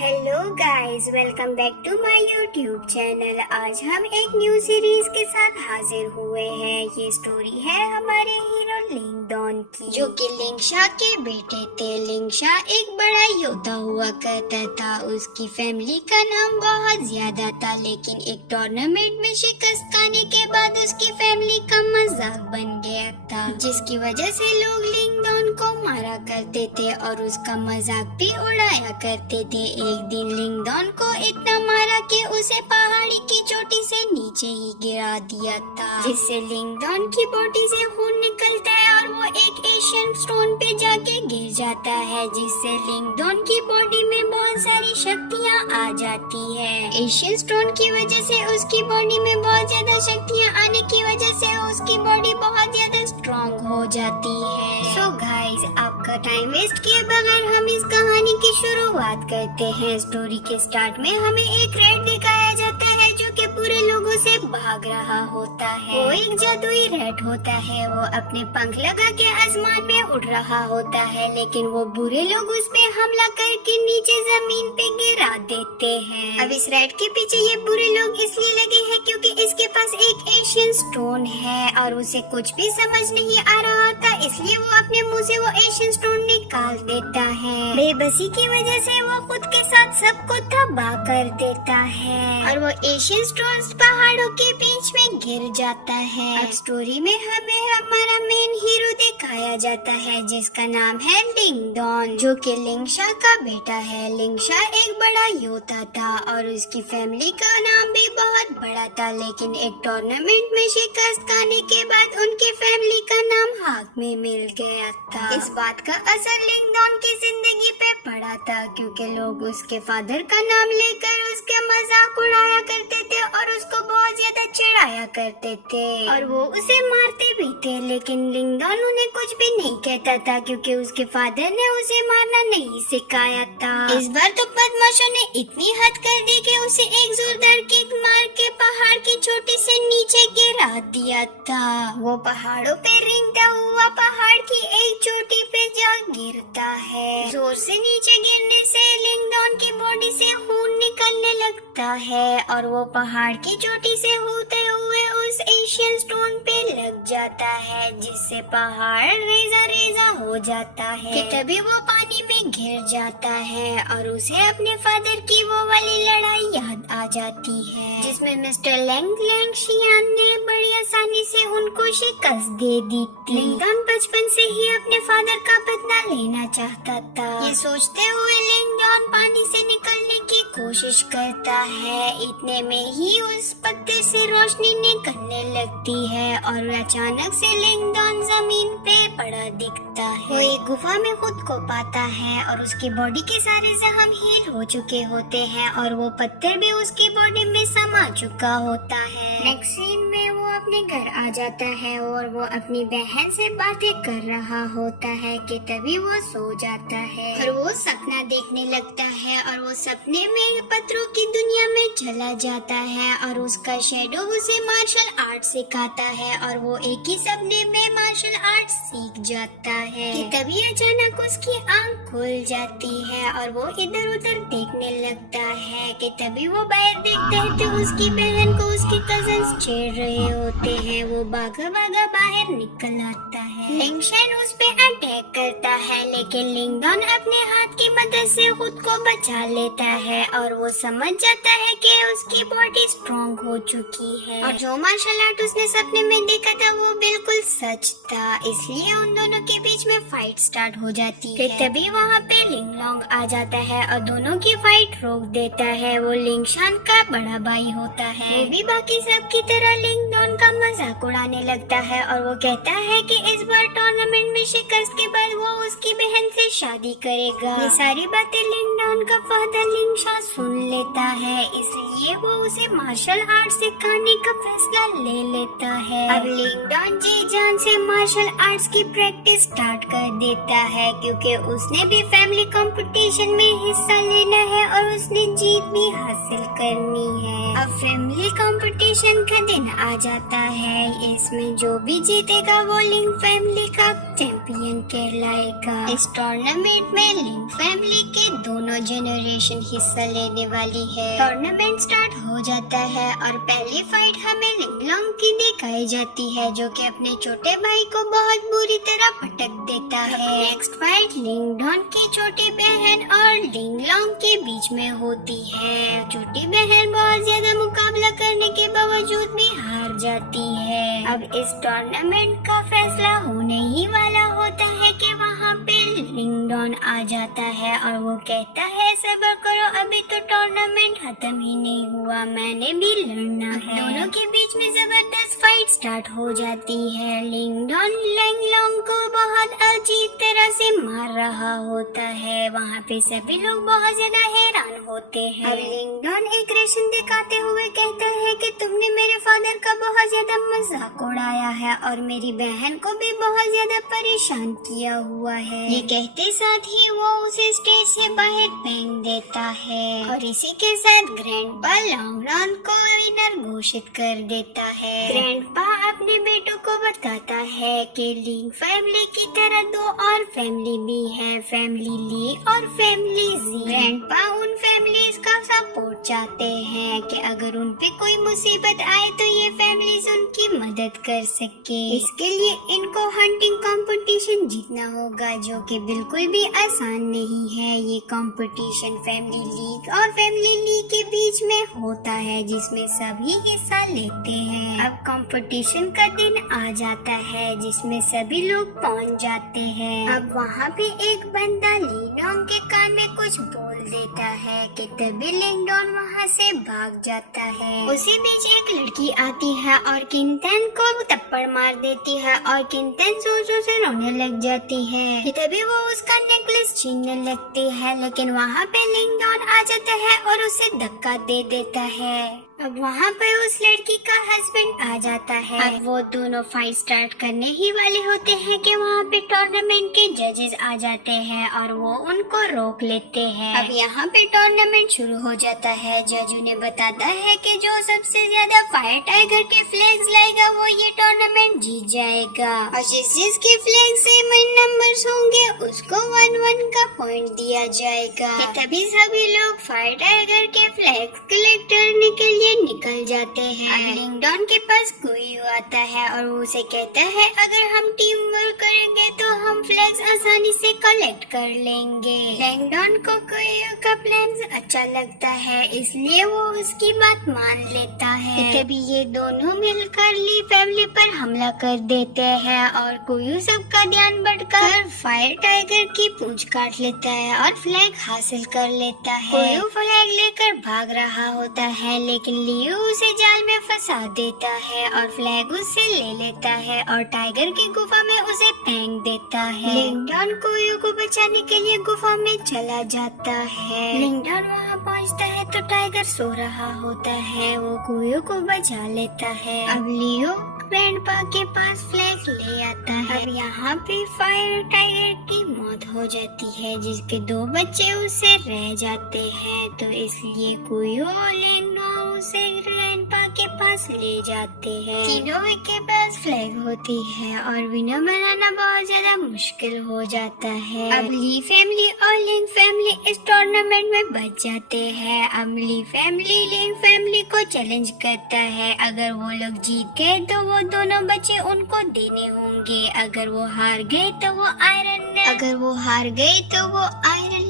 Hello guys, welcome back to my YouTube channel. आज हम एक न्यू सीरीज के साथ हाजिर हुए हैं। ये स्टोरी है हमारे हीरो लिंगडॉन की, जो कि लिंगशा के बेटे थे। लिंगशा एक बड़ा योद्धा हुआ करता था। उसकी फैमिली का नाम बहुत ज्यादा था, लेकिन एक टूर्नामेंट में शिकस्त खाने के बाद उसकी फैमिली का मजाक बन गया था, जिसकी वजह से लोग लिंगडॉन को मारा करते थे और उसका मजाक भी उड़ाया करते थे। एक दिन लिंगडॉन को इतना मारा कि उसे पहाड़ी की चोटी से नीचे ही गिरा दिया था, जिससे लिंगडॉन की बॉडी से खून निकलता है और वो एक एशियन स्टोन पे जाके गिर जाता है, जिससे लिंगडॉन की बॉडी में बहुत सारी शक्तियाँ आ जाती है। एशियन स्टोन की वजह से उसकी बॉडी में बहुत ज्यादा शक्तियाँ आने की वजह से उसकी बॉडी बहुत ज्यादा स्ट्रॉन्ग हो जाती है। सो गाइस, आपका टाइम वेस्ट किए बगैर हम इस कहानी की शुरुआत करते हैं। स्टोरी के स्टार्ट में हमें एक रैट दिखाया जाता है जो कि पूरे लोगों से भाग रहा होता है। वो एक जादुई रैट होता है। वो अपने पंख लगा के आसमान में उड़ रहा होता है, लेकिन वो बुरे लोग उस पे हमला करके नीचे जमीन पे गिरा देते हैं। अब इस रैट के पीछे ये बुरे लोग इसलिए लगे हैं क्योंकि इसके पास एक एशियन स्टोन है और उसे कुछ भी समझ नहीं आ रहा था, इसलिए वो अपने मुंह से वो एशियन स्टोन निकाल देता है। बेबसी की वजह से वो खुद के साथ सबको तबाह कर देता है और वो एशियन स्टोन पहाड़ों के बीच में गिर जाता है। अब स्टोरी में हमें हमारा मेन हीरो दिखाया जाता है, जिसका नाम है लिंगडॉन, जो कि लिंगशा का बेटा है। लिंगशा एक बड़ा योद्धा था और उसकी फैमिली का नाम भी बहुत बड़ा था, लेकिन एक टूर्नामेंट में शिकस्त खाने के बाद उनकी फैमिली का नाम हाथ में मिल गया था। इस बात का असर लिंगडॉन की जिंदगी पे पड़ा था, क्योंकि लोग उसके फादर का नाम लेकर उसका मजाक उड़ाया करते थे और उसको बहुत ज्यादा चिढ़ाया करते थे और वो उसे मारते भी थे, लेकिन लिंगडॉन उन्हें कुछ भी नहीं कहता था क्योंकि उसके फादर ने उसे मारना नहीं सिखाया था। इस बार तो बदमाशों ने इतनी हद कर दी कि उसे एक जोरदार किक मार के पहाड़ की चोटी से नीचे गिरा दिया था। वो पहाड़ों पे रेंगता हुआ पहाड़ की एक चोटी पे जा गिरता है। जोर से नीचे गिरने से लिंगडॉन की बॉडी से खून निकलने लगता है और वो पहाड़ की चोटी से होते हुए उस एशियन स्टोन पे लग जाता है, जिससे पहाड़ रेजा रेजा हो जाता है कि तभी वो पानी में घिर जाता है और उसे अपने फादर की वो वाली लड़ाई याद आ जाती है, जिसमें मिस्टर लैंगशियान ने बड़ी आसानी से उनको शिकस्त दे दी थी। लिंगडॉन बचपन से ही अपने फादर का बदला लेना चाहता था। ये सोचते हुए लिंगडॉन पानी से निकलने की कोशिश करता है। इतने में ही उस पत्थर से रोशनी निकलने लगती है और अचानक से लिंगडॉन जमीन पे पड़ा दिखता है। वो एक गुफा में खुद को पाता है और उसकी बॉडी के सारे जख्म हील हो चुके होते हैं और वो पत्थर भी उसकी बॉडी में समा चुका होता है। नेक्स्ट सीन में वो अपने घर आ जाता है और वो अपनी बहन से बातें कर रहा होता है कि तभी वो सो जाता है और वो सपना देखने लगता है और वो सपने में पत्थरों की दुनिया में चला जाता है और उसका शैडो उसे मार्शल आर्ट सिखाता है और वो एक ही सपने में मार्शल आर्ट सीख जाता है कि तभी अचानक उसकी आंख खुल जाती है और वो इधर उधर देखने लगता है कि तभी वो बाहर देखता है तो उसकी बहन को उसके कजन्स छेड़ रहे होते हैं। वो भागा भागा बाहर निकल आता है। लिंगशन उस पे अटैक करता है, लेकिन लिंगडॉन अपने हाथ की मदद से खुद को बचा लेता है और वो समझ जाता है कि उसकी बॉडी स्ट्रॉन्ग हो चुकी है और जो मार्शल आर्ट उसने सपने में देखा था वो बिल्कुल सच था। इसलिए उन दोनों के बीच में फाइट स्टार्ट हो जाती है। तभी वहाँ पे लिंगलोंग आ जाता है और दोनों की फाइट रोक देता है। वो लिंगशान का बड़ा भाई होता है। वो भी बाकी सब की तरह लिंगडॉन का मजाक उड़ाने लगता है और वो कहता है कि इस बार टूर्नामेंट में शिकस्त के बाद वो उसकी बहन से शादी करेगा। ये सारी बातें लिंगडॉन का फादर लिंगशा सुन लेता है, इसलिए वो उसे मार्शल आर्ट सिखाने का फैसला ले लेता है। अब लिंगडॉन जी जान से मार्शल आर्ट्स की प्रैक्टिस स्टार्ट कर देता है, क्योंकि उसने भी फैमिली कंपटीशन में हिस्सा लेना है और उसने जीत भी हासिल करनी है। अब फैमिली कंपटीशन का दिन आ जाता है। इसमें जो भी जीतेगा वो लिंग फैमिली का चैंपियन कहलाएगा। इस टूर्नामेंट में लिंग फैमिली के दोनों जनरेशन हिस्सा लेने वाली है। टूर्नामेंट स्टार्ट हो जाता है और पहली फाइट हमें लिंगलोंग की दिखाई जाती है, जो कि अपने छोटे भाई को बहुत बुरी तरह पटक देता है। नेक्स्ट फाइट लिंगडॉन की छोटी बहन और लिंगलोंग के बीच में होती है। छोटी बहन बहुत ज्यादा मुकाबला करने के बावजूद भी हार जाती है। अब इस टूर्नामेंट का फैसला होने ही वाला होता है कि वहाँ पे लिंगडॉन आ जाता है और वो कहता है सब्र करो, अभी तो टूर्नामेंट खत्म ही नहीं हुआ, मैंने भी लड़ना है। दोनों के बीच में जबरदस्त फाइट स्टार्ट हो जाती है। लिंगडॉन लिंगलोंग को बहुत अजीब तरह से मार रहा होता है। वहाँ पे सभी लोग बहुत ज्यादा हैरान होते हैं। अब लिंगडॉन एग्रेशन दिखाते हुए कहता है कि तुमने मेरे फादर का बहुत ज्यादा मजाक उड़ाया है और मेरी बहन को भी बहुत ज्यादा परेशान किया हुआ है। ये कहते साथ ही वो उसे स्टेज से बाहर फेंक देता है और इसी के साथ ग्रैंडपा लॉन्गडॉन को विनर घोषित कर देता है। ग्रैंडपा अपने बेटों को बताता है कि लिंग फैमिली की तरह दो और फैमिली भी है, फैमिली ली और फैमिली जी। ग्रैंडपा उन फैमिलीज का सपोर्ट चाहते हैं कि अगर उन पे कोई मुसीबत आए तो ये फैमिलीज उनकी मदद कर सके। इसके लिए इनको हंटिंग कंपटीशन जीतना होगा, जो कि बिल्कुल भी आसान नहीं है। ये कंपटीशन फैमिली लीग और फैमिली लीग के बीच में होता है, जिसमें सभी हिस्सा लेते हैं। अब कंपटीशन का दिन आ जाता है, जिसमें सभी लोग पहुंच जाते हैं। अब वहाँ पे एक बंदा लिंगडॉन के कान में कुछ बोल देता है कि तभी लिंगडॉन वहाँ से भाग जाता है। उसी बीच एक लड़की आती है और किंगटन को थप्पड़ मार देती है और किंगटन जोर-जोर से रोने लग जाती है। तभी वो उसका नेकलेस छीनने लगती है, लेकिन वहाँ पे लिंगडॉन आ जाता है और उसे धक्का दे देता है। अब वहाँ पर उस लड़की का हस्बैंड आ जाता है। अब वो दोनों फाइट स्टार्ट करने ही वाले होते हैं कि वहाँ पे टूर्नामेंट के जजेस आ जाते हैं और वो उनको रोक लेते हैं। अब यहाँ पे टूर्नामेंट शुरू हो जाता है। जज उन्हें बताता है कि जो सबसे ज्यादा फायर टाइगर के फ्लैग्स लाएगा वो ये टूर्नामेंट जीत जाएगा और जिसके फ्लैग से नंबर्स होंगे उसको 1-1 का पॉइंट दिया जाएगा। तभी सभी लोग फायर टाइगर के फ्लैग्स कलेक्ट करने के लिए निकल जाते हैं। लिंगडॉन के पास कोई आता है और वो उसे कहता है अगर हम टीम वर्क करेंगे तो हम फ्लैग्स आसानी से कलेक्ट कर लेंगे। लिंगडॉन को कोई का प्लान अच्छा लगता है, इसलिए वो उसकी बात मान लेता है। तभी ये दोनों मिलकर ली फैमिली पर हमला कर देते हैं और कोई सबका ध्यान बढ़कर फायर टाइगर की पूंछ काट लेता है और फ्लैग हासिल कर लेता है। कोई फ्लैग लेकर भाग रहा होता है, लेकिन लियो उसे जाल में फंसा देता है और फ्लैग उससे ले लेता है और टाइगर की गुफा में उसे फेंक देता है। लिंगडॉन कोयो को बचाने के लिए गुफा में चला जाता है। लिंगडॉन वहाँ पहुँचता है तो टाइगर सो रहा होता है, वो कोयो को बचा लेता है। अब लियो ग्रैंडपा के पास फ्लैग ले आता है। अब यहाँ पे फायर टाइगर की मौत हो जाती है, जिसके 2 बच्चे उससे रह जाते हैं, तो इसलिए कोयो और लिंगडॉन उसे ग्रैंडपा के पास ले जाते हैं। तीनों के पास फ्लैग होती है और विनर बनाना बहुत ज्यादा मुश्किल हो जाता है। अब ली फैमिली और लिंग फैमिली इस टूर्नामेंट में बच जाते हैं। अब ली फैमिली लिंग फैमिली को चैलेंज करता है, अगर वो लोग जीत गए तो वो दोनों बच्चे उनको देने होंगे, अगर वो हार गए तो वो आयरन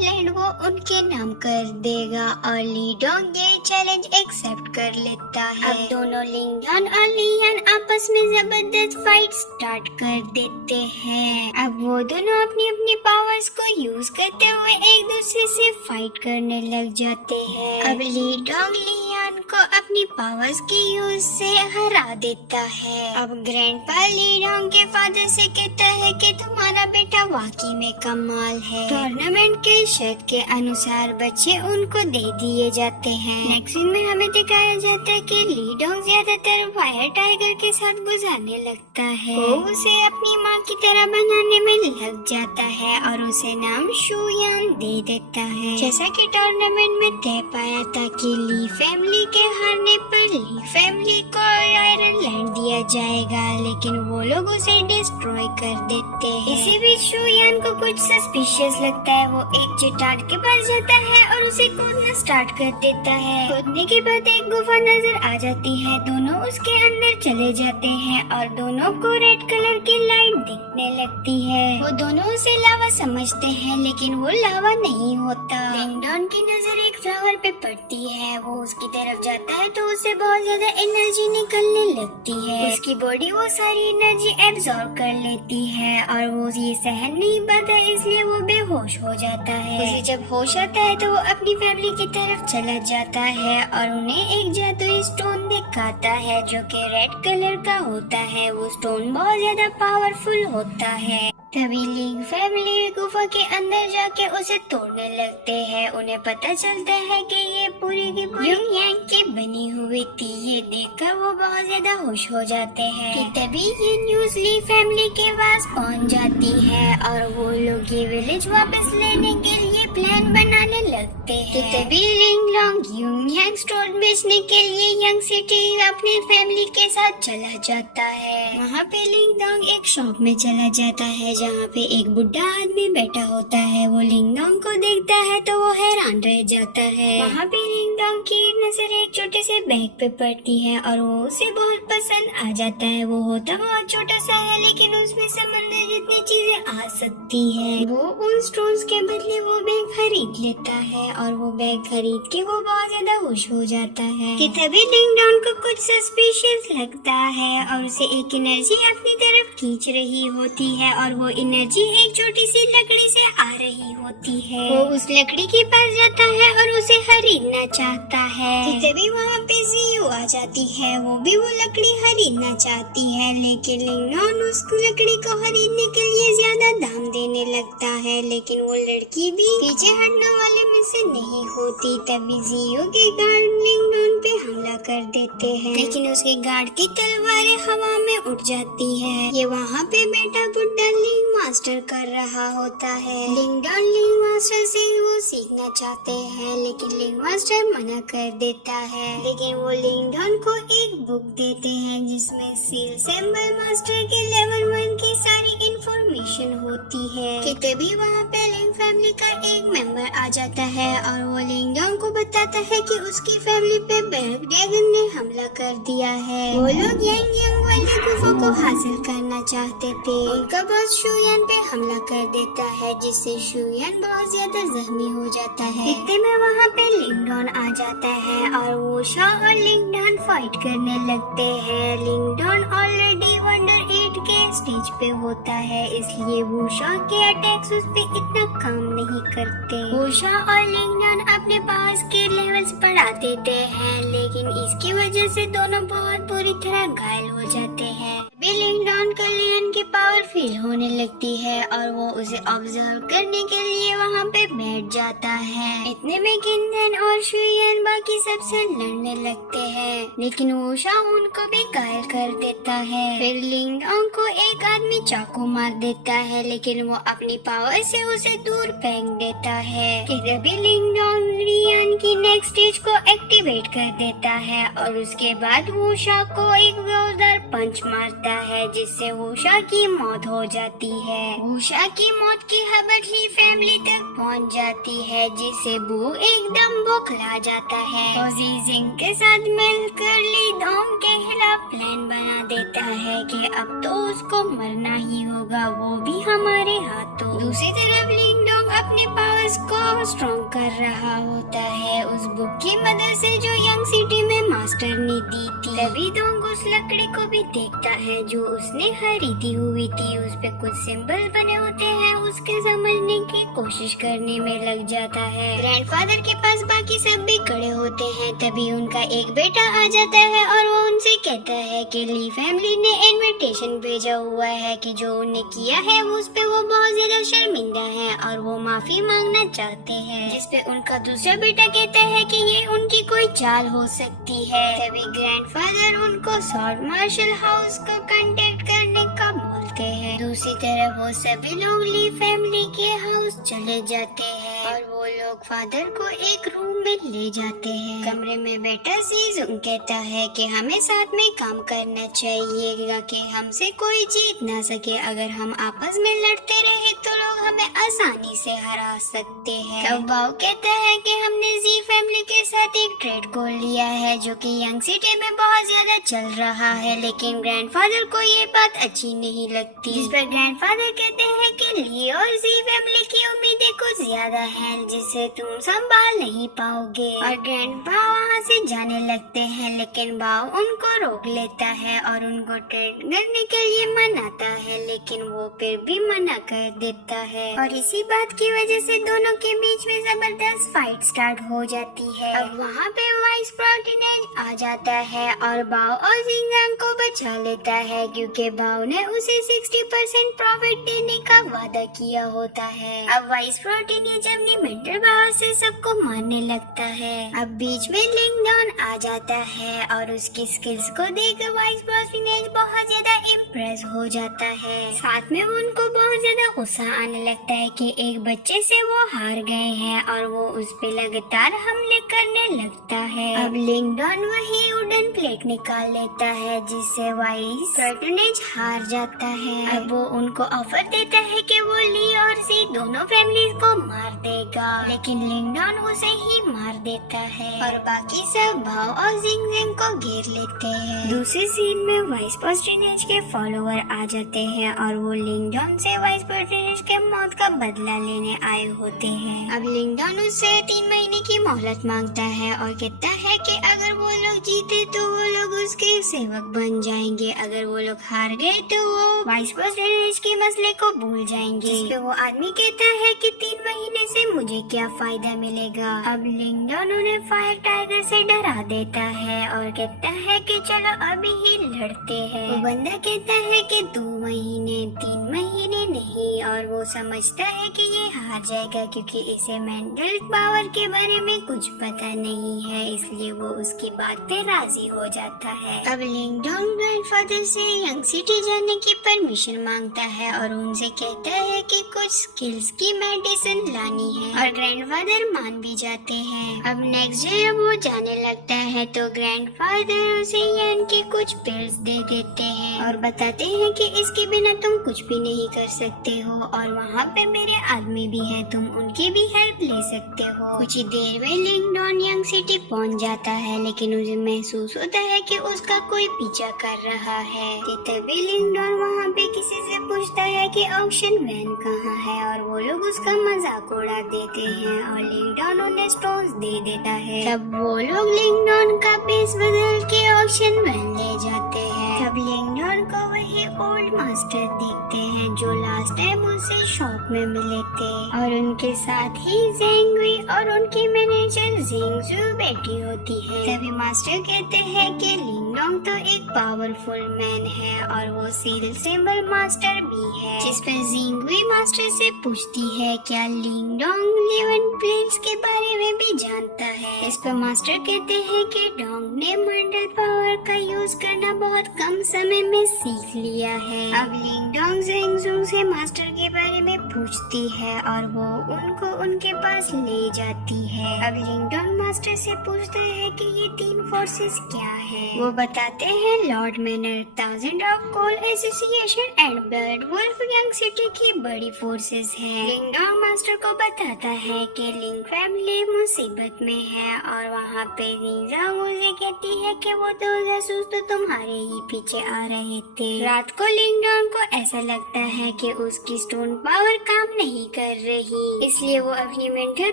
लैंड वो उनके नाम कर देगा और लीडोंग ये चैलेंज एक्सेप्ट कर लेता है। अब दोनों लिंगडॉन और लियन आपस में जबरदस्त फाइट स्टार्ट कर देते हैं। अब वो दोनों अपनी अपनी पावर्स को यूज करते हुए एक दूसरे से फाइट करने लग जाते हैं। अब लीडोंग लियन को अपनी पावर्स के यूज से हरा देता है। अब ग्रैंडपा लीडोंग के फादर से कहता है कि तुम्हारा बेटा वाकई में कमाल है। टूर्नामेंट के शर्त के अनुसार बच्चे उनको दे दिए जाते हैं। नेक्स्ट सीन में हमें दिखाया जाता है कि लीडोंग ज्यादातर फायर टाइगर के साथ गुजारने लगता है। वो उसे अपनी माँ की तरह बनाने में लग जाता है और उसे नाम शुयान दे देता है। जैसा कि टूर्नामेंट में तय पाया था कि ली फैमिली के के हारने पर ली फैमिली को आयरन लैंड दिया जाएगा, लेकिन वो लोग उसे डिस्ट्रॉय कर देते हैं। इसी बीच शुयान को कुछ सस्पिशियस लगता है। वो एक चट्टान के पास जाता है और उसे कूदना स्टार्ट कर देता है। कूदने के बाद एक गुफा नजर आ जाती है। दोनों उसके अंदर चले जाते हैं और दोनों को रेड कलर की लाइट दिखने लगती है। वो दोनों उसे लावा समझते हैं, लेकिन वो लावा नहीं होता। लिंगडॉन की नजर एक फ्लावर पे पड़ती है। वो उसकी तरफ जाता है तो उसे बहुत ज्यादा एनर्जी निकलने लगती है। उसकी बॉडी वो सारी एनर्जी एब्जॉर्ब कर लेती है और वो ये सहन नहीं पाता, इसलिए वो बेहोश हो जाता है। उसे जब होश आता है तो वो अपनी फैमिली की तरफ चला जाता है और उन्हें एक जादुई स्टोन दिखाता है जो कि रेड कलर का होता है। वो स्टोन बहुत ज्यादा पावरफुल होता है। तभी लिंग फैमिली गुफा के अंदर जाके उसे तोड़ने लगते हैं। उन्हें पता चलता है कि ये पूरी की पूरी यांग की बनी हुई थी। ये देखकर वो बहुत ज्यादा खुश हो जाते हैं कि तभी ये न्यूज़ ली फैमिली के पास पहुंच जाती है और वो लोग ये विलेज वापस लेने के लिए प्लान बनाने लगते हैं। कि तभी लिंग लॉन्ग यूंग यांग स्टोर बेचने के लिए यंग सिटी अपनी फैमिली के साथ चला जाता है। वहाँ पे लिंग डोंग एक शॉप में चला जाता है जहाँ पे एक बुढ़ा आदमी बैठा होता है। वो लिंगडोंग को देखता है तो वो हैरान रह जाता है। वहाँ पे लिंगडोंग की नजर एक छोटे से बैग पे पड़ती है और वो उसे बहुत पसंद आ जाता है। वो होता बहुत छोटा सा है, लेकिन उसमें समंदर जितनी चीजें आ सकती है। वो उन स्टोन्स के बदले वो बैग खरीद लेता है और वो बैग खरीद के वो बहुत ज्यादा खुश हो जाता है। कि तभी लिंगडोंग को कुछ सस्पिशियस लगता है और उसे एक एनर्जी अपनी तरफ खींच रही होती है और वो एनर्जी एक छोटी सी लकड़ी से आ रही होती है। वो उस लकड़ी के पास जाता है और उसे खरीदना चाहता है। तभी वहाँ पे जियो आ जाती है। वो भी वो लकड़ी खरीदना चाहती है, लेकिन लिंगडोंग उस लकड़ी को खरीदने के लिए ज्यादा दाम देने लगता है, लेकिन वो लड़की भी पीछे हटने वाले में से नहीं होती। तभी जियो के गार्ड लिंगडोंग पे हमला कर देते हैं, लेकिन उसके गार्ड की तलवारें हवा में उड़ जाती है। ये वहाँ पे बेटा बुड्ढा लिंग मास्टर कर रहा होता है। लिंगडोंग लिंग मास्टर से वो सीखना चाहते हैं, लेकिन लिंग मास्टर मना कर देता है। लेकिन वो लिंगडोंग को एक बुक देते हैं जिसमें सील सिंबल मास्टर के लेवल 1 की सारी इंफॉर्मेशन होती है। कि तभी वहाँ पे लिंग फैमिली का एक मेंबर आ जाता है और वो लिंगडोंग को बताता है कि उसकी फैमिली पे ब्लैक ड्रैगन ने हमला कर दिया है। वो लोग यांग यांग वाली गुफा को हासिल करना चाहते थे। उनका बॉस शुयान पे हमला कर देता है, जिससे शुयान बहुत ज्यादा जख्मी हो जाता है। इतने में वहाँ पे लिंगडोंग आ जाता है और वो शॉ और लिंगडोंग फाइट करने लगते हैं। लिंगडोंग ऑलरेडी वंडर 8 के स्टेज पे होता है, इसलिए वो शॉ के अटैक्स उस पे इतना काम नहीं करते। वो शॉ और लिंगडोंग अपने पास के लेवल्स बढ़ा देते हैं, लेकिन इसकी वजह से दोनों बहुत बुरी तरह घायल हो जाते हैं। लिंगडोंग को लियन की पावर फील होने लगती है और वो उसे ऑब्जर्व करने के लिए वहाँ पे बैठ जाता है। इतने में किंदन और शुयान बाकी सबसे लड़ने लगते हैं, लेकिन वो शॉ उनको भी घायल कर देता है। फिर लिंगडोंग को एक आदमी चाकू मार देता है, लेकिन वो अपनी पावर से उसे दूर फेंक देता है। तभी लिंगडोंग लियन की नेक्स्ट स्टेज को एक्टिवेट कर देता है और उसके बाद वो शॉ को एक जोरदार पंच मारता है, जिससे वूशा की मौत हो जाती है। वूशा की मौत की खबर ली फैमिली तक पहुंच जाती है, जिससे बू एकदम बौखला जाता है। ओजी जिंग के साथ मिलकर ली डोंग के खिलाफ प्लान बना देता है कि अब तो उसको मरना ही होगा, वो भी हमारे हाथों। दूसरी तरफ लिंगडोंग अपने पावर्स को स्ट्रॉन्ग कर रहा होता है उस बुक की मदद से जो यंग सिटी में मास्टर ने दी थी। तभी डोंग उस लकड़ी को भी देखता है जो उसने खरीदी हुई थी। उस पे कुछ सिंबल बने होते हैं, उसके समझने की कोशिश करने में लग जाता है। ग्रैंडफादर के पास बाकी सब भी खड़े होते हैं। तभी उनका एक बेटा आ जाता है और वो उनसे कहता है कि ली फैमिली ने इनविटेशन भेजा हुआ है कि जो उन्हें किया है उस पे वो बहुत ज्यादा शर्मिंदा है और वो माफी मांगना चाहते हैं। जिस पे उनका दूसरा बेटा कहता है कि ये उनकी कोई चाल हो सकती है। तभी ग्रैंडफादर उनको सॉर्ड मार्शल हाउस को कांटेक्ट करने का बोलते हैं। दूसरी तरफ वो सभी लोग ली फैमिली के हाउस चले जाते हैं और वो लोग फादर को एक रूम में ले जाते हैं। कमरे में बैठा जीजोंग कहता है कि हमें साथ में काम करना चाहिए कि हमसे कोई जीत ना सके। अगर हम आपस में लड़ते रहे तो लोग हमें आसानी से हरा सकते हैं। तब बाओ कहता है कि हमने जी फैमिली के साथ एक ट्रेड गोल लिया है जो कि यंग सिटी में बहुत ज्यादा चल रहा है, लेकिन ग्रैंडफादर को ये बात अच्छी नहीं लगती। जिस पर ग्रैंडफादर कहते हैं कि ली और जी फैमिली की उम्मीदें कुछ ज्यादा हैं जिसे तुम संभाल नहीं पाओगे। और ग्रैंडपा वहाँ से जाने लगते हैं, लेकिन बाओ उनको रोक लेता है और उनको ट्रेड करने के लिए मनाता है, लेकिन वो फिर भी मना कर देता है। और इसी बात की वजह से दोनों के बीच में जबरदस्त फाइट स्टार्ट हो जाती है। अब वहाँ पे वाइस प्रोटीनेज आ जाता है और बाओ और जिंगांग को बचा लेता है, क्योंकि बाओ ने उसे 60% प्रॉफिट देने का वादा किया होता है। अब वाइस प्रोटीनेज अपनी मेंटल पावर से सबको मारने लगता है। अब बीच में लिंगडॉन आ जाता है और उसकी स्किल्स को देखकर वाइस प्रोटीनेज बहुत ज्यादा इम्प्रेस हो जाता है। साथ में उनको बहुत ज्यादा गुस्सा आने लगता है कि एक बच्चे से वो हार गए हैं और वो उस पे लगातार हमले करने लगता है। अब लिंगडॉन वही वुडन प्लेट निकाल लेता है जिससे वाइस प्रोटीनेज हार जाता है। अब वो उनको ऑफर देता है कि वो ली और जी दोनों फैमिलीज को मार देगा, लेकिन लिंगडॉन उसे ही मार देता है और बाकी सब भाव और जिंगजिंग को घेर लेते हैं। दूसरे सीन में वाइस प्रोटीनेज के फॉलोवर आ जाते हैं और वो लिंगडॉन से वाइस प्रोटीनेज के मौत का बदला लेने आए होते हैं। अब लिंगडॉन उससे 3 महीने की मोहलत मांगता है और कहता है कि अगर वो लोग जीते तो वो लोग उसके सेवक बन जाएंगे, अगर वो लोग हार गए तो वो वाइस प्रोटीनेज के मसले को भूल जाएंगे। जिस पे वो आदमी कहता है कि 3 महीने से मुझे क्या फायदा मिलेगा। अब लिंगडॉन उन्हें फायर टाइगर से डरा देता है और कहता है कि चलो अभी ही लड़ते हैं। वो बंदा कहता है कि 2 महीने 3 महीने नहीं, और वो समझता है कि ये हार जाएगा क्योंकि इसे मेंटल पावर के बारे में कुछ पता नहीं है, इसलिए वो उसकी बात पे राजी हो जाता है। अब लिंगडॉन ग्रैंडफादर से यंग सिटी जाने की परमिशन मांगता है और उनसे कहता है कि कुछ स्किल्स की मेडिसिन लानी है और ग्रैंडफादर मान भी जाते हैं। अब नेक्स्ट डे जब वो जाने लगता है तो ग्रैंडफादर उसे यन के कुछ पिल्स दे देते हैं और बताते हैं कि इसके बिना तुम कुछ भी नहीं कर सकते हो और वहाँ पे मेरे आदमी भी है, तुम उनकी भी हेल्प ले सकते हो। कुछ ही देर में लिंगडॉन यंग सिटी पहुँच जाता है, लेकिन उसे महसूस होता है कि उसका कोई पीछा कर रहा है। तभी लिंगडॉन वहाँ पे किसी से पूछता है कि ऑक्शन वैन कहाँ है और वो लोग उसका मजाक उड़ा देते हैं और लिंगडॉन उन्हें स्टोन्स दे देता है। तब वो लोग लिंगडॉन का बेस बदल के ऑक्शन वैन ले जाते हैं। तब लिंगडॉन को वही ओल्ड मास्टर देखते हैं जो लास्ट टाइम उसे शॉप में मिले थे और उनके साथ ही जेंगवी और उनकी मैनेजर जिंगजू बैठी होती है। तभी मास्टर कहते हैं कि लिंगडॉन तो एक पावरफुल मैन है और वो सील सिंबल मास्टर भी है। जिस पर जिंगवी मास्टर से पूछती है क्या लिंगडॉन 11 प्लेन्स के बारे में भी जानता है। इस पर मास्टर कहते हैं कि डोंग ने मेंटल पावर का यूज करना बहुत कम समय में सीख लिया है। अब लिंगडॉन जिंगजू से मास्टर के बारे में पूछती है और वो उनको उनके पास ले जाती है। अब लिंगडॉन मास्टर से पूछता है कि ये 3 फोर्सेस क्या है। वो बताते हैं लॉर्ड मैनर, 1000 ऑफ कोल एसोसिएशन एंड ब्लड वुल्फ यंग सिटी की बड़ी फोर्सेस है। लिंगडॉन मास्टर को बताता है कि लिंग फैमिली मुसीबत में है और वहाँ पे जिंगजांग उसे कहती है कि वो तो जासूस तो तुम्हारे ही पीछे आ रहे थे। रात को लिंगडॉन को ऐसा लगता है कि उसकी स्टोन पावर काम नहीं कर रही, इसलिए वो अपनी मेंटल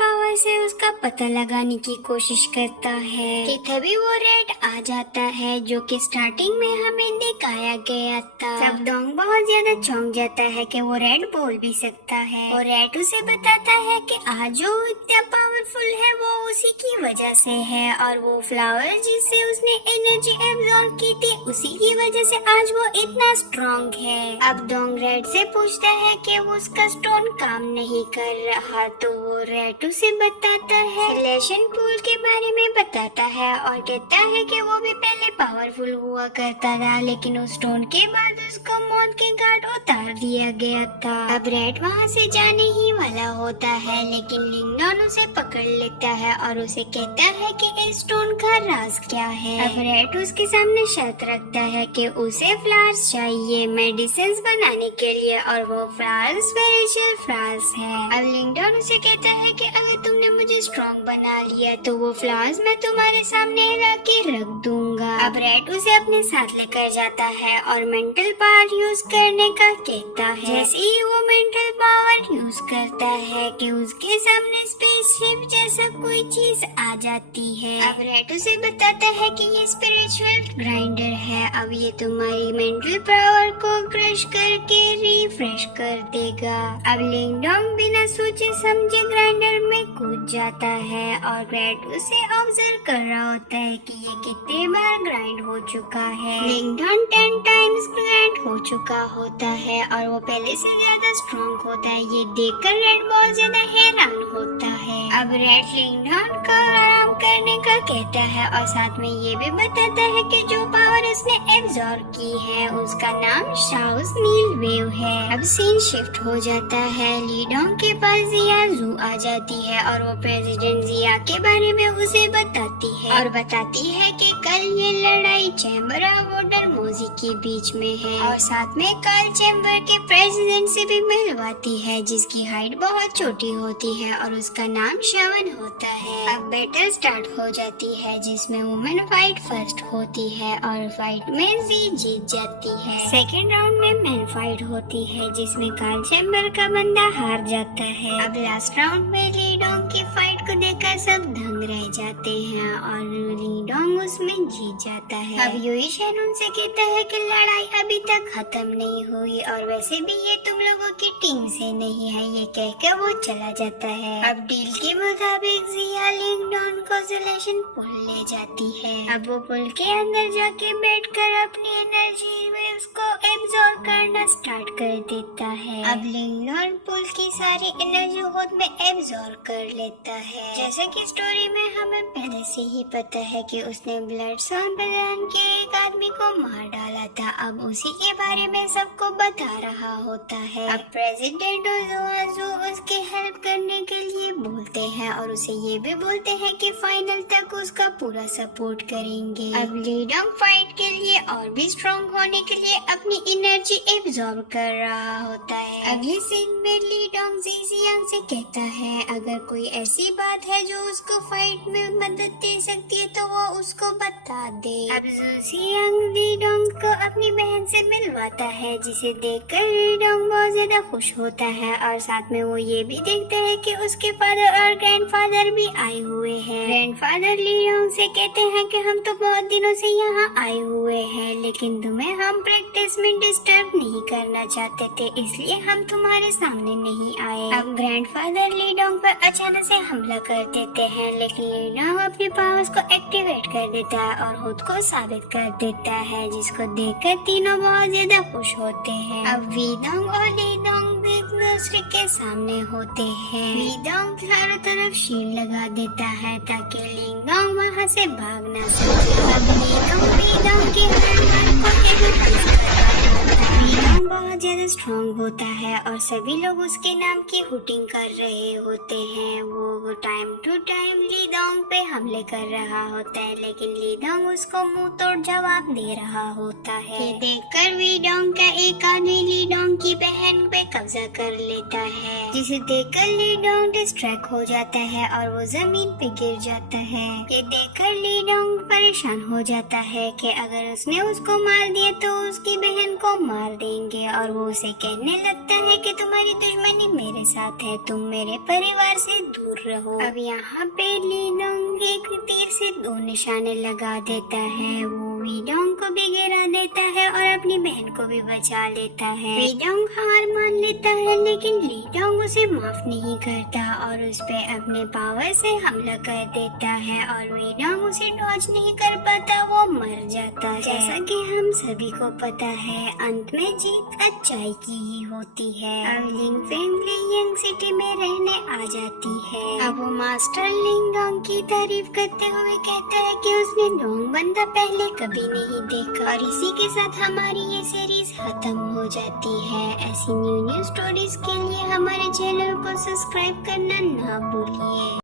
पावर से उसका पता लगाने की कोशिश करता है कि तभी वो रेड आ जाता है जो कि स्टार्टिंग में हमें दिखाया गया था। तब डोंग बहुत ज्यादा चौंक जाता है कि वो रेड बोल भी सकता है और रेड उसे बताता है कि आज जो इतना पावरफुल है वो उसी की वजह से है और वो फ्लावर जिससे उसने एनर्जी एब्जॉर्ब की थी उसी की वजह से आज वो इतना स्ट्रॉन्ग है। अब डोंग रेड से पूछता है कि वो उसका स्टोन काम नहीं कर रहा तो वो रेड उसे बताता है रिलेशन पूल के बारे बारे में बताता है और कहता है कि वो भी पहले पावरफुल हुआ करता था, लेकिन उस स्टोन के बाद उसको मौत के घाट उतार दिया गया था। अब रेड वहाँ से जाने ही वाला होता है, लेकिन लिंगडॉन उसे पकड़ लेता है और उसे कहता है कि इस स्टोन का राज क्या है। अब रेड उसके सामने शर्त रखता है कि उसे फ्लावर्स चाहिए मेडिसिन बनाने के लिए, और वो फ्लावर्स स्पिरिचुअल फ्लावर्स है। अब लिंगडॉन उसे कहता है कि अगर तुमने मुझे स्ट्रॉन्ग बना लिया तो वो फ्लावर्स मैं तुम्हारे सामने ला के रख दूंगा। अब रेड उसे अपने साथ लेकर जाता है और मेंटल पावर यूज करने का कहता है। जैसे ही वो मेंटल पावर यूज करता है कि उसके सामने स्पेसशिप जैसा कोई चीज आ जाती है। अब रेड उसे बताता है कि ये स्पिरिचुअल ग्राइंडर है, अब ये तुम्हारी मेंटल पावर को क्रश करके रिफ्रेश कर देगा। अब लिंगडॉन बिना सोचे समझे ग्राइंडर में कूद जाता है और रेड उसे ऑब्जर्व कर रहा होता है कि ये कितने बार ग्राइंड हो चुका है। लिंगडॉन 10 टाइम्स ग्राइंड हो चुका होता है और वो पहले से ज्यादा स्ट्रॉन्ग होता है। ये देखकर रेड बहुत ज्यादा हैरान होता है। अब रेड लिंगडॉन को आराम करने का कहता है और साथ में ये भी बताता है कि जो पावर उसने एब्जॉर्ब की है उसका नाम शाउस नील वेव है। अब सीन शिफ्ट हो जाता है। लीडोंग के पास जिया जू आ जाती है और वो प्रेसिडेंट जिया के बारे में उसे बताती है और बताती है कि कल ये लड़ाई चैम्बर ऑफ वाटर मोजी के बीच में है, और साथ में कल चैम्बर के प्रेसिडेंट से भी मिलवाती है जिसकी हाइट बहुत छोटी होती है और उसका नाम शवन होता है। अब बैटल स्टार्ट हो जाती है जिसमें वुमेन फाइट फर्स्ट होती है और फाइट में जी जीत जाती है। सेकेंड राउंड में मैन फाइट होती है जिसमें कार्ल चैम्बर का बंदा हार जाता है। अब लास्ट राउंड में लीडोंग की फाइट को देखकर सब दंग रह जाते हैं और लीडोंग उसमें जीत जाता है। अब यूई शैनून से कहता है कि लड़ाई अभी तक खत्म नहीं हुई और वैसे भी ये तुम लोगों की टीम से नहीं है, ये कहकर वो चला जाता है। अब डील के मुताबिक जिया लिंगडॉन को सोलेशन पुल ले जाती है। अब वो पुल के अंदर जाके बैठकर अपनी एनर्जी में उसको एब्जॉर्ब करना स्टार्ट कर देता है। अब लिंगडॉन पुल की सारी एनर्जी खुद में एब्जॉर्ब कर लेता है। जैसे कि स्टोरी में हमें पहले से ही पता है कि उसने ब्लड सॉन बदन के एक आदमी को मार डाला था। अब उसी के बारे में सबको बता रहा होता है। अब प्रेसिडेंट ओजुआजू उसकी हेल्प करने के लिए बोलते हैं और उसे ये भी बोलते हैं कि फाइनल तक उसका पूरा सपोर्ट करेंगे। अब लीडोंग फाइट के लिए और भी स्ट्रॉन्ग होने के लिए अपनी एनर्जी एब्जॉर्ब कर रहा होता है। अगले सीन में लीडोंग जीजियांग से कहता है अगर कोई ऐसी बात है जो उसको फाइट में मदद दे सकती है तो वो उसको बता दे। अब जीजियांग लीडोंग को अपनी बहन से मिलवाता है जिसे देखकर लीडोंग बहुत ज्यादा खुश होता है और साथ में वो ये भी देखता है कि उसके फादर और ग्रैंडफादर भी आए हुए हैं। ग्रैंडफादर लीडोंग से कहते हैं कि हम तो बहुत दिनों से यहाँ आए हुए हैं, लेकिन तुम्हें हम प्रैक्टिस में डिस्टर्ब नहीं करना चाहते थे, इसलिए हम तुम्हारे सामने नहीं आए। अब ग्रैंडफादर लीडोंग पर अचानक से हमला कर देते हैं, लेकिन लीडोंग अपनी पावर्स को एक्टिवेट कर देता है और खुद को साबित कर देता है, जिसको देखकर तीनों बहुत ज्यादा खुश होते हैं। अब वीडोंग और लीडोंग एक दूसरे के सामने होते हैं। वीडोंग चारों तरफ शील्ड लगा देता है ताकि लीडोंग वहाँ से भाग न सके। अब लीडोंग के हर बात को एनालाइज कर रहा होता है। लीडोंग बहुत ज्यादा स्ट्रॉन्ग होता है और सभी लोग उसके नाम की हुटिंग कर रहे होते हैं। वो टाइम टू टाइम लीडोंग पे हमले कर रहा होता है, लेकिन लीडोंग उसको मुंह तोड़ जवाब दे रहा होता है। ये देखकर वीडोंग का एक आदमी लीडोंग की बहन पे कब्जा कर लेता है, जिसे देखकर लीडोंग डिस्ट्रैक्ट हो जाता है और वो जमीन पे गिर जाता है। ये देखकर लीडोंग परेशान हो जाता है कि अगर उसने उसको मार दिया तो उसकी बहन को मार देंगे, और वो उसे कहने लगता है कि तुम्हारी दुश्मनी मेरे साथ है, तुम मेरे परिवार से दूर रहो। अब यहाँ पे लीडोंग एक तीर से 2 निशाने लगा देता है। वो वीडोंग को भी गिरा देता है और अपनी बहन को भी बचा लेता है। वीडोंग हार मान लेता है, लेकिन लीडोंग उसे माफ नहीं करता और उस पे अपने पावर से हमला कर देता है और वीडोंग उसे डॉज नहीं कर पाता, वो मर जाता है। जैसा कि हम सभी को पता है, अंत में जीत अच्छाई की ही होती है। अब लिंग फैमिली यंग सिटी में रहने आ जाती है। अब वो मास्टर लिंग डोंग की तारीफ करते हुए कहता है कि उसने डोंग बंदा पहले कभी नहीं देखा। और इसी के साथ हमारी ये सीरीज खत्म हो जाती है। ऐसी न्यू स्टोरीज के लिए हमारे चैनल को सब्सक्राइब करना ना भूलिए।